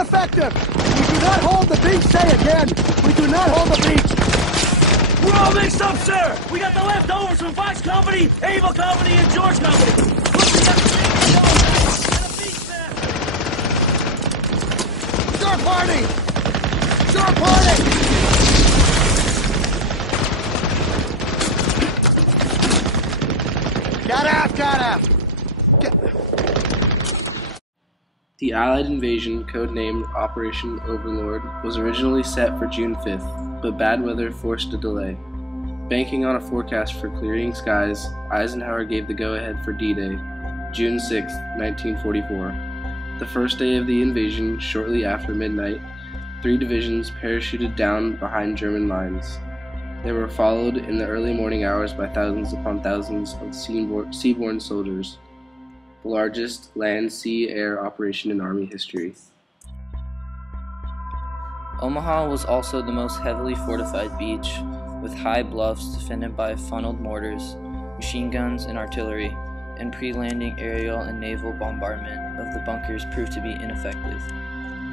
ineffective! We do not hold the beach, say again! We do not hold the beach! We're all mixed up, sir! We got the leftovers from Fox Company, Able Company, and George Company! Look, we got the beach there! Shore party! Shore party! Got out! The Allied invasion, codenamed Operation Overlord, was originally set for June 5th, but bad weather forced a delay. Banking on a forecast for clearing skies, Eisenhower gave the go-ahead for D-Day, June 6, 1944. The first day of the invasion, shortly after midnight, 3 divisions parachuted down behind German lines. They were followed in the early morning hours by thousands upon thousands of seaborne soldiers, the largest land, sea, air operation in Army history. Omaha was also the most heavily fortified beach, with high bluffs defended by funneled mortars, machine guns, and artillery, and pre-landing aerial and naval bombardment of the bunkers proved to be ineffective.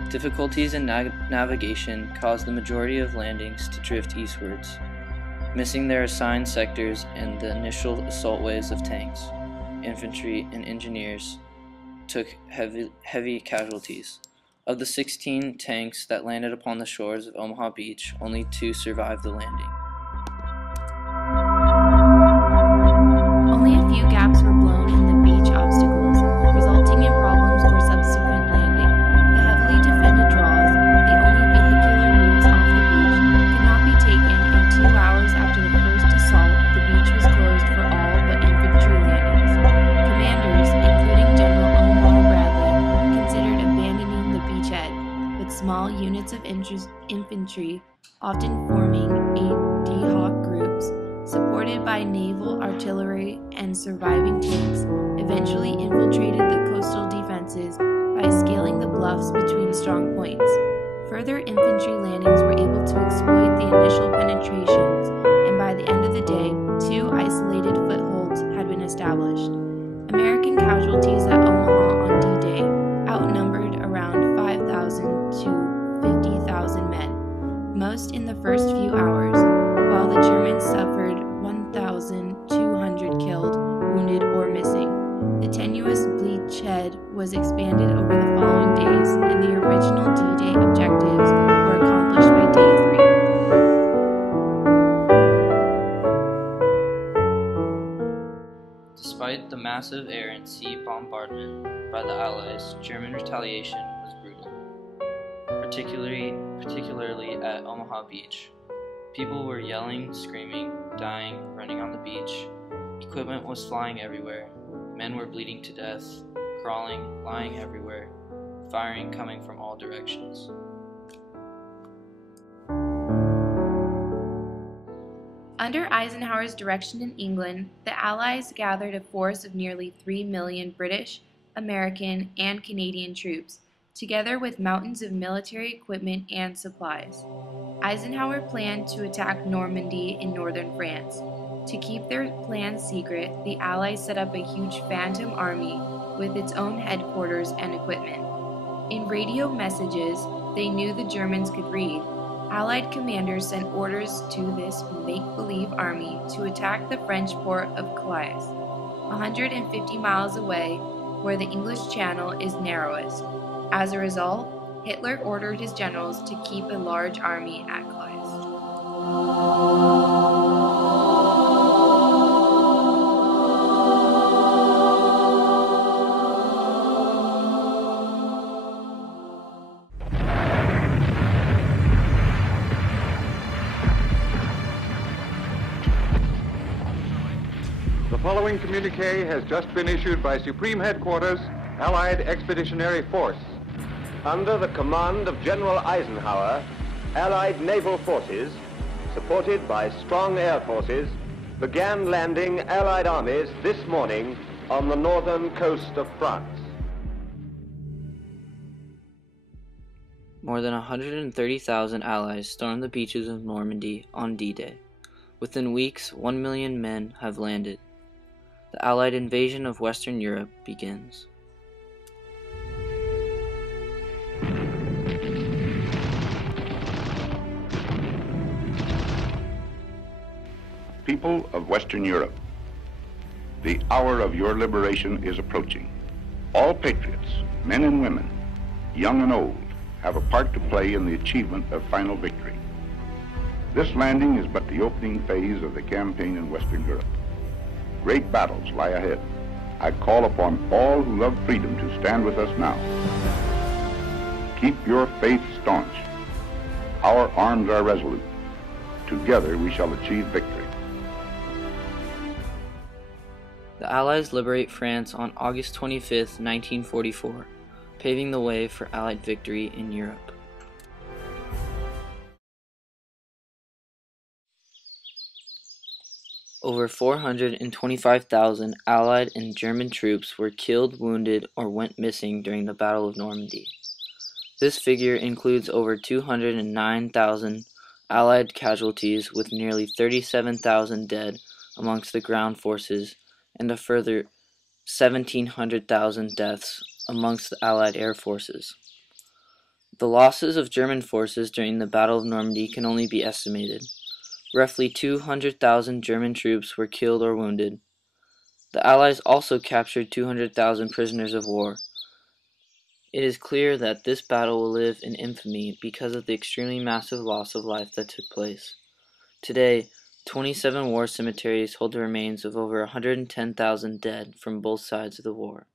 Difficulties in navigation caused the majority of landings to drift eastwards, missing their assigned sectors and the initial assault waves of tanks. Infantry, and engineers took heavy casualties. Of the 16 tanks that landed upon the shores of Omaha Beach, only 2 survived the landing. Only a few gaps were blown in the beach obstacles, resulting in problems for subsequent landing. The heavily defended draws, the only vehicular routes off the beach, could not be taken, and 2 hours after the first assault, the beach was closed for all but infantry landings. Commanders, including General Omar Bradley, considered abandoning the beachhead, but small units of infantry, often forming ad hoc groups, supported by naval artillery and surviving tanks, eventually infiltrated the coastal defenses by scaling the bluffs between strong points. Further infantry landings were able to exploit the initial penetrations, and by the end of the day, 2 isolated footholds had been established. American casualties at Omaha on D-Day outnumbered around 5,000 to 50,000 men, most in the first few hours, while the Germans suffered 1,200 killed, wounded, or missing. The tenuous beachhead was expanded over the following days, and the original D-Day objectives were accomplished by Day 3. Despite the massive air and sea bombardment by the Allies, German retaliation was brutal, particularly at Omaha Beach. People were yelling, screaming, dying, running on the beach. Equipment was flying everywhere. Men were bleeding to death, crawling, lying everywhere, firing coming from all directions. Under Eisenhower's direction in England, the Allies gathered a force of nearly 3 million British, American, and Canadian troops, together with mountains of military equipment and supplies. Eisenhower planned to attack Normandy in northern France. To keep their plans secret, the Allies set up a huge phantom army with its own headquarters and equipment. In radio messages they knew the Germans could read, Allied commanders sent orders to this make-believe army to attack the French port of Calais, 150 miles away, where the English Channel is narrowest. As a result, Hitler ordered his generals to keep a large army at Calais. The following communique has just been issued by Supreme Headquarters, Allied Expeditionary Force. Under the command of General Eisenhower, Allied naval forces, supported by strong air forces, began landing Allied armies this morning on the northern coast of France. More than 130,000 Allies stormed the beaches of Normandy on D-Day. Within weeks, 1 million men have landed. The Allied invasion of Western Europe begins. People of Western Europe, the hour of your liberation is approaching. All patriots, men and women, young and old, have a part to play in the achievement of final victory. This landing is but the opening phase of the campaign in Western Europe. Great battles lie ahead. I call upon all who love freedom to stand with us now. Keep your faith staunch. Our arms are resolute. Together we shall achieve victory. The Allies liberate France on August 25, 1944, paving the way for Allied victory in Europe. Over 425,000 Allied and German troops were killed, wounded, or went missing during the Battle of Normandy. This figure includes over 209,000 Allied casualties, with nearly 37,000 dead amongst the ground forces and a further 1,700,000 deaths amongst the Allied air forces. The losses of German forces during the Battle of Normandy can only be estimated. Roughly 200,000 German troops were killed or wounded. The Allies also captured 200,000 prisoners of war. It is clear that this battle will live in infamy because of the extremely massive loss of life that took place. Today, 27 war cemeteries hold the remains of over 110,000 dead from both sides of the war.